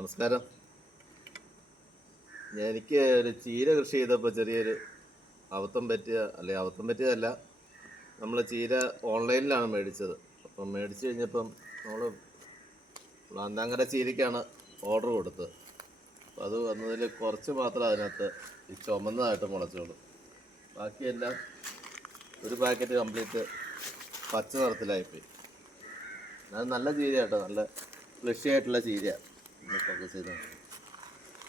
നമസ്കാരം. എനിക്ക് ഒരു ചീര കൃഷി ചെയ്തപ്പോൾ ചെറിയൊരു അബദ്ധം പറ്റിയതല്ല. നമ്മൾ ചീര ഓൺലൈനിലാണ് മേടിച്ചത്. അപ്പം മേടിച്ച് കഴിഞ്ഞപ്പം നമ്മൾ ബ്ലാന്താങ്കര ചീരയ്ക്കാണ് ഓർഡർ കൊടുത്തത്. അപ്പോൾ അത് വന്നതിൽ കുറച്ച് മാത്രം അതിനകത്ത് ഈ ചുമന്നതായിട്ട് മുളച്ചോളൂ. ബാക്കിയെല്ലാം ഒരു പാക്കറ്റ് കംപ്ലീറ്റ് പച്ച നിറത്തിലായിപ്പോയി. അത് നല്ല ചീര കേട്ടോ, നല്ല ഫ്ലഷി ആയിട്ടുള്ള ചീരയാണ്. ഫോക്കസ് ചെയ്ത്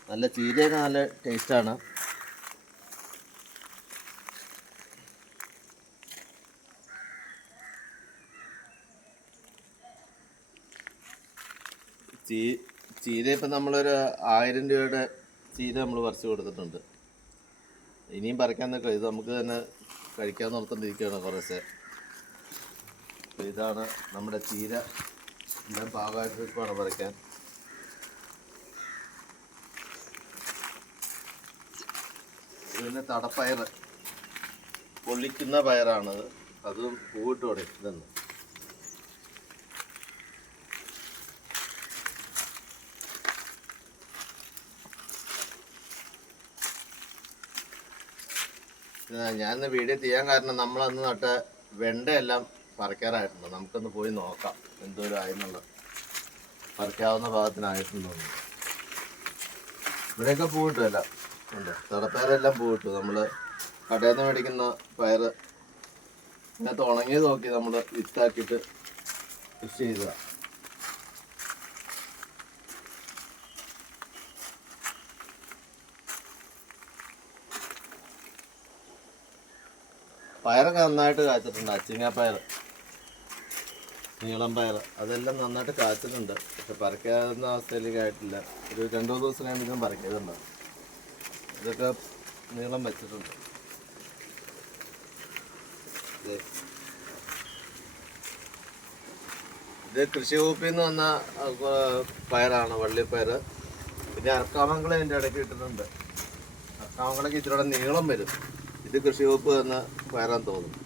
നല്ല ചീരയൊക്കെ നല്ല ടേസ്റ്റാണ്. ചീര ഇപ്പം നമ്മളൊരു 1000 രൂപയുടെ ചീര നമ്മൾ പറിച്ചു കൊടുത്തിട്ടുണ്ട്. ഇനിയും പറിക്കാൻ നിൽക്കുക. ഇത് നമുക്ക് തന്നെ കഴിക്കാൻ നിർത്തേണ്ടിരിക്കുകയാണ് കുറേശ്ശെ. അപ്പോൾ ഇതാണ് നമ്മുടെ ചീര. എല്ലാം പാകമായിട്ട് വേണം പറിക്കാൻ. പിന്നെ തടപ്പയർ, പൊള്ളിക്കുന്ന പയറാണത്. അതും പൂവിട്ട് തുടങ്ങി. ഇതെന്ന് ഞാനിന്ന് വീഡിയോ ചെയ്യാൻ കാരണം നമ്മളന്ന് നട്ട വെണ്ടയെല്ലാം പറിക്കാറായിട്ടുണ്ട്. നമുക്കൊന്ന് പോയി നോക്കാം എന്തോരം ആയെന്നുള്ളത്. പറിക്കാവുന്ന ഭാഗത്തിനായിട്ടുണ്ടോ. ഇവിടെയൊക്കെ പൂവിട്ടല്ല ഉണ്ട്. തടപ്പയറെല്ലാം പൂവിട്ടു. നമ്മൾ കടയിൽ നിന്ന് മേടിക്കുന്ന പയർ ഇതിനകത്ത് ഉണങ്ങിയത് നോക്കി നമ്മൾ വിത്താക്കിയിട്ട് കൃഷി ചെയ്തതാണ്. പയറൊക്കെ നന്നായിട്ട് കാച്ചിട്ടുണ്ട്. അച്ചിങ്ങാപ്പയർ, നീളം പയർ, അതെല്ലാം നന്നായിട്ട് കാച്ചിട്ടുണ്ട്. പക്ഷെ പറിക്കാവുന്ന അവസ്ഥയിലേക്ക് ആയിട്ടില്ല. ഒരു 2-3 ദിവസം കഴിയുമ്പോഴേക്കും പറിക്കാതുണ്ടാവും. ഇതൊക്കെ നീളം വെച്ചിട്ടുണ്ട്. ഇത് കൃഷി വകുപ്പിൽ നിന്ന് വന്ന പയറാണ്, വള്ളിപ്പയർ. പിന്നെ അറക്കാമംഗളം അതിൻ്റെ ഇടയ്ക്ക് ഇട്ടിട്ടുണ്ട്. അറക്കാമംഗളയ്ക്ക് ഇച്ചിരി നീളം വരും. ഇത് കൃഷി വകുപ്പ് തന്ന പയറാന്ന് തോന്നുന്നു.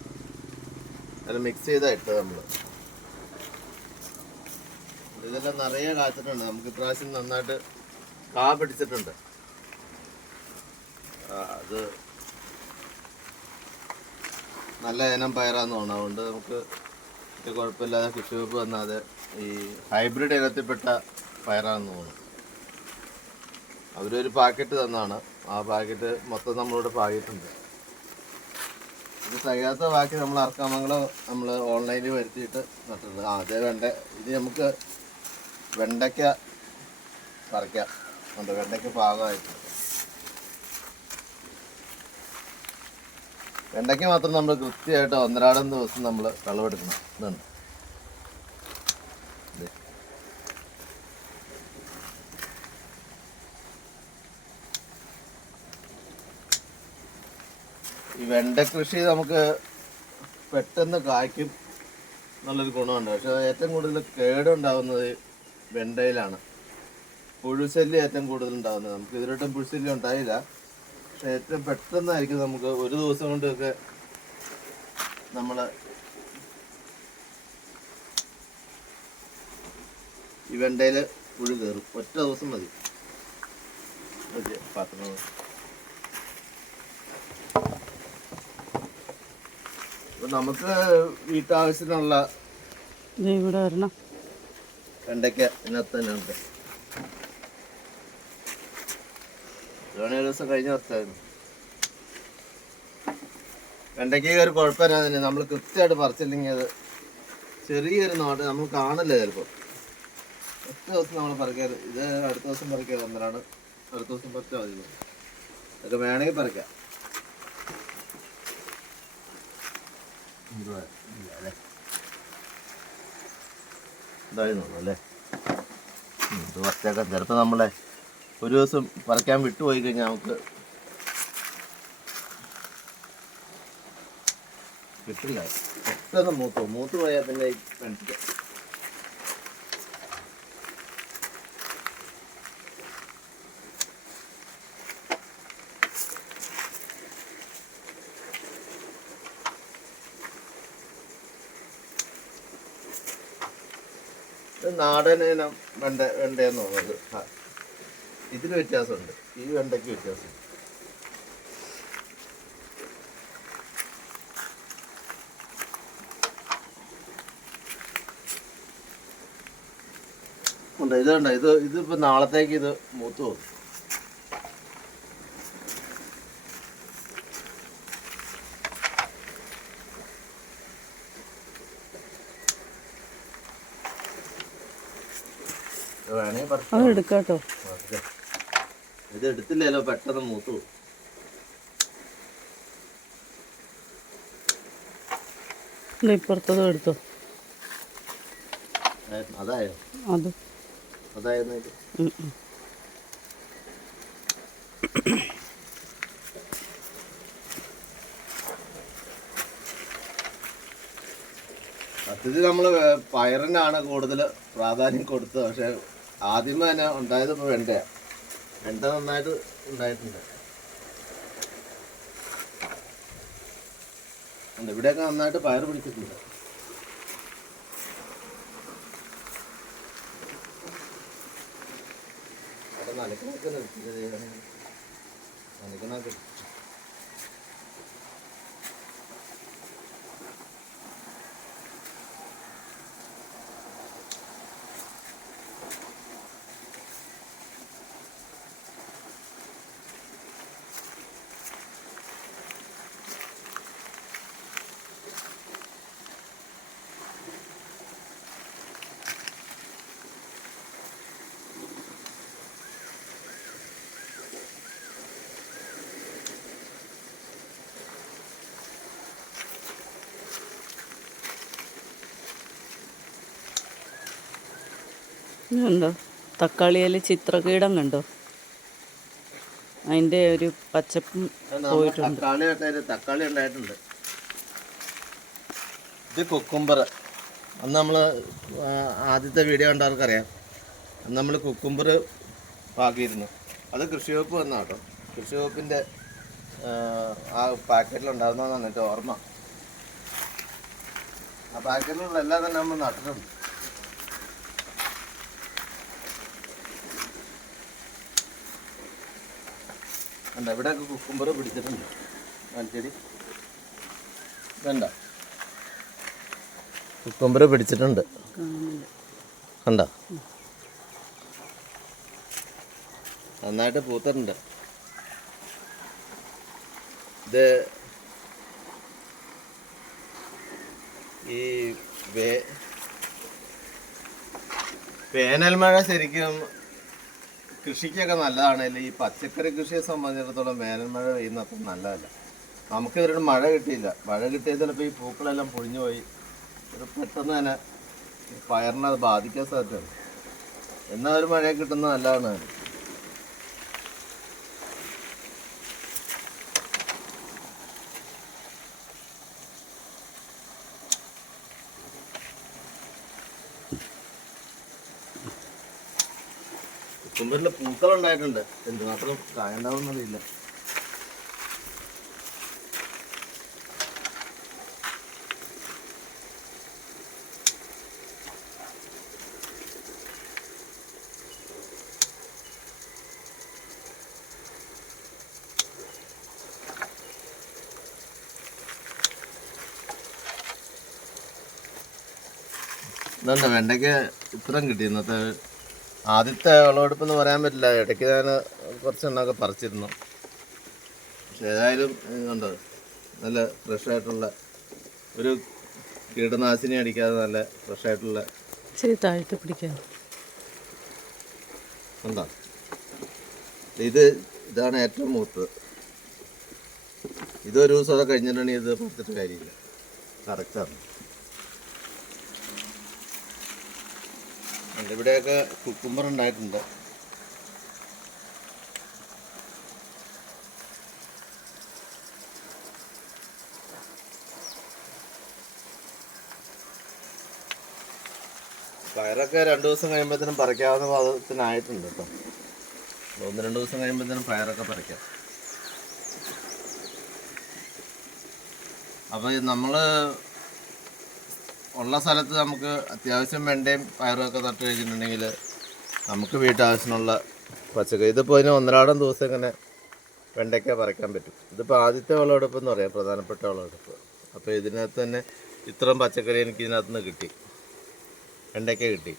അതിൽ മിക്സ് ചെയ്താൽ ഇട്ടത് നമ്മൾ. ഇതെല്ലാം നിറയെ കാച്ചിട്ടുണ്ട്. നമുക്ക് ഇപ്രാവശ്യം നന്നായിട്ട് കാ പിടിച്ചിട്ടുണ്ട്. അത് നല്ല ഇനം പയറാന്ന് തോന്നുന്നു. അതുകൊണ്ട് നമുക്ക് കുഴപ്പമില്ലാതെ കൃഷി വകുപ്പ് തന്നാതെ ഈ ഹൈബ്രിഡ് ഇനത്തിൽപ്പെട്ട പയറാണെന്ന് തോന്നുന്നു. അവരൊരു പാക്കറ്റ് തന്നാണ്. ആ പാക്കറ്റ് മൊത്തം നമ്മളിവിടെ പാകിയിട്ടുണ്ട്. ഇത് തികയാത്ത ബാക്കി നമ്മൾ അറക്കാമംഗളം നമ്മൾ ഓൺലൈനിൽ വരുത്തിയിട്ട് നട്ടിട്ടുണ്ട്. അതേ ഇത് നമുക്ക് വെണ്ടയ്ക്ക പറിക്കാം. ഉണ്ട്, വെണ്ടയ്ക്ക പാകമായിട്ട്. വെണ്ടയ്ക്ക മാത്രം നമ്മൾ കൃത്യമായിട്ട് 1-2 ദിവസം നമ്മൾ വിളവെടുക്കണം. ഇതുണ്ട്, ഈ വെണ്ട കൃഷി നമുക്ക് പെട്ടെന്ന് കായ്ക്കും എന്നുള്ളൊരു ഗുണമുണ്ട്. പക്ഷെ ഏറ്റവും കൂടുതൽ കേടുണ്ടാകുന്നത് വെണ്ടയിലാണ്. പുഴുശല്യം ഏറ്റവും കൂടുതൽ ഉണ്ടാകുന്നത്. നമുക്ക് ഇതിലോട്ടും പുഴുശല്യം ഉണ്ടായില്ല. പക്ഷെ ഏറ്റവും പെട്ടെന്നായിരിക്കും നമുക്ക് ഒരു ദിവസം കൊണ്ടൊക്കെ നമ്മൾ ഈ വെണ്ടയിൽ പുഴു കയറും. ഒറ്റ ദിവസം മതി. പാത്രം നമുക്ക് വീട്ടാവശ്യത്തിനുള്ള ഇവിടെ വരണം. വെണ്ടയ്ക്ക ഇതിനകത്ത് തന്നെ ഉണ്ട്. ഒരു ദിവസം കഴിഞ്ഞ വർഷമായിരുന്നു. വെണ്ടയ്ക്ക ഒരു കുഴപ്പമില്ല. തന്നെ നമ്മൾ കൃത്യമായിട്ട് പറിച്ചില്ലെങ്കിൽ അത് ചെറിയൊരു നോട്ട് നമ്മൾ കാണില്ല. ചിലപ്പോൾ ഒറ്റ ദിവസം നമ്മൾ പറിക്കാറ്. ഇത് അടുത്ത ദിവസം പറിക്കാറ്. അന്നേരമാണ് അടുത്ത ദിവസം പറിച്ചാൽ മതി. അതൊക്കെ വേണമെങ്കിൽ പറിക്കാം. ഇതായിരുന്നു അല്ലേ. ഇത് പറിച്ചേക്കാം. ചിലപ്പോൾ നമ്മളെ ഒരു ദിവസം പറിക്കാൻ വിട്ടുപോയി കഴിഞ്ഞാൽ നമുക്ക് കിട്ടില്ല. പെട്ടെന്ന് മൂത്ത് പോയാൽ പിന്നെ വെണ്ടയ്ക്ക നാടൻ ഇനം വെണ്ടയെന്ന് തോന്നുന്നത്. ഇതിന് വ്യത്യാസമുണ്ട്, ഈ വെണ്ടയ്ക്ക് വ്യത്യാസമുണ്ട്. ഇതുണ്ട്, ഇതിപ്പോൾ നാളത്തേക്ക് ഇത് മൂത്ത് പോകും. അത് എടുക്കാട്ടോ. ഇത് എടുത്തില്ലല്ലോ, പെട്ടെന്ന് മൂത്തു പോകും. ഇപ്പുറത്തതും എടുത്തോ. അതായോ? അത് അതായിരുന്നു. സത്യത്തിൽ നമ്മൾ പയറിനാണ് കൂടുതൽ പ്രാധാന്യം കൊടുത്തത്. പക്ഷെ ആദ്യമേ തന്നെ ഉണ്ടായത് ഇപ്പോൾ വെണ്ടയാണ്. വെണ്ട നന്നായിട്ട് ഉണ്ടായിട്ടുണ്ട്. ഇവിടെയൊക്കെ നന്നായിട്ട് പയർ പിടിച്ചിട്ടുണ്ട്. നനക്കണൊക്കെ നനക്കണൊക്കെ കണ്ടോ, തക്കാളിയിൽ ചിത്രകീടം കണ്ടോ, അതിൻ്റെ ഒരു പച്ചപ്പും പോയിട്ടുണ്ട്. തക്കാളി ഉണ്ടായിട്ടുണ്ട്. ഇത് കുക്കുംബർ. അന്ന് നമ്മൾ ആദ്യത്തെ വീഡിയോ കണ്ടവർക്കറിയാം. അന്ന് നമ്മൾ കുക്കുംബർ പാകിയിരുന്നു. അത് കൃഷി വകുപ്പ് വന്ന കേട്ടോ. കൃഷി വകുപ്പിൻ്റെ ആ പാക്കറ്റിലുണ്ടായിരുന്നെന്ന് എന്നിട്ട് ഓർമ്മ. ആ പാക്കറ്റിലുള്ള എല്ലാം തന്നെ നമ്മൾ നട്ടിട്ടുണ്ട്. കണ്ട, ഇവിടെയൊക്കെ കുക്കുംബർ പിടിച്ചിട്ടുണ്ട്. മഞ്ചടി വേണ്ട, കുക്കുംബർ പിടിച്ചിട്ടുണ്ട്. കണ്ട, നന്നായിട്ട് പൂത്തിട്ടുണ്ട്. ഇത് ഈ വേനൽ മഴ ശരിക്കും കൃഷിക്കൊക്കെ നല്ലതാണല്ലോ. ഈ പച്ചക്കറി കൃഷിയെ സംബന്ധിച്ചിടത്തോളം വേനൽ മഴ പെയ്യുന്ന അത്ര നല്ലതല്ല. നമുക്ക് ഇതിലൂടെ മഴ കിട്ടിയില്ല. മഴ കിട്ടിയത് ചിലപ്പോൾ ഈ പൂക്കളെല്ലാം പൊഴിഞ്ഞു പോയി ഒരു പെട്ടെന്ന് തന്നെ പയറിനെ അത് ബാധിക്കാൻ സാധ്യതയുണ്ട്. എന്നാൽ ഒരു മഴ കിട്ടുന്നത് നല്ലതാണ്. കുക്കുംബറിൽ പൂക്കളുണ്ടായിട്ടുണ്ട്. എന്തുമാത്രം കായുണ്ടാവുന്നറിയില്ല. ഇതുണ്ട്, വെണ്ടയ്ക്ക് ഇത്രയും കിട്ടി ഇന്നത്തെ. ആദ്യത്തെ വിളവെടുപ്പെന്ന് പറയാൻ പറ്റില്ല. ഇടയ്ക്ക് ഞാൻ കുറച്ചെണ്ണമൊക്കെ പറിച്ചിരുന്നു. പക്ഷെ ഏതായാലും കണ്ടത് നല്ല ഫ്രഷായിട്ടുള്ള, ഒരു കീടനാശിനി അടിക്കാതെ നല്ല ഫ്രഷായിട്ടുള്ള. താഴ്ത്തി പിടിക്കാം. എന്താ ഇതാണ് ഏറ്റവും മൂത്തത്. ഇതൊരു ദിവസമൊക്കെ കഴിഞ്ഞിട്ടുണ്ടെങ്കിൽ ഇത് പറിച്ചിട്ട് കാര്യമില്ല. കറക്റ്റാണ്. ഇവിടെയൊക്കെ കുക്കുംബർ ഉണ്ടായിട്ടുണ്ട്. പയറൊക്കെ 2 ദിവസം കഴിയുമ്പോഴത്തേനും പറിക്കാവുന്ന പാകത്തിനായിട്ടുണ്ട് കേട്ടോ. 1-2 ദിവസം കഴിയുമ്പോഴത്തേനും പയറൊക്കെ പറിക്കാം. അപ്പോൾ നമ്മൾ ഉള്ള സ്ഥലത്ത് നമുക്ക് അത്യാവശ്യം വെണ്ടയും പയറുമൊക്കെ നട്ട് കഴിഞ്ഞിട്ടുണ്ടെങ്കിൽ നമുക്ക് വീട്ടാവശ്യത്തിനുള്ള പച്ചക്കറി ഇതിപ്പോൾ ഇതിന് ഒന്നരാടം ദിവസം ഇങ്ങനെ വെണ്ടയ്ക്ക പറിക്കാൻ പറ്റും. ഇതിപ്പോൾ ആദ്യത്തെ വിളവെടുപ്പ് എന്ന് പറയാം, പ്രധാനപ്പെട്ട വിളവെടുപ്പ്. അപ്പോൾ ഇതിനകത്ത് തന്നെ ഇത്രയും പച്ചക്കറി എനിക്ക് ഇതിനകത്ത് നിന്ന് കിട്ടി, വെണ്ടയ്ക്ക കിട്ടി.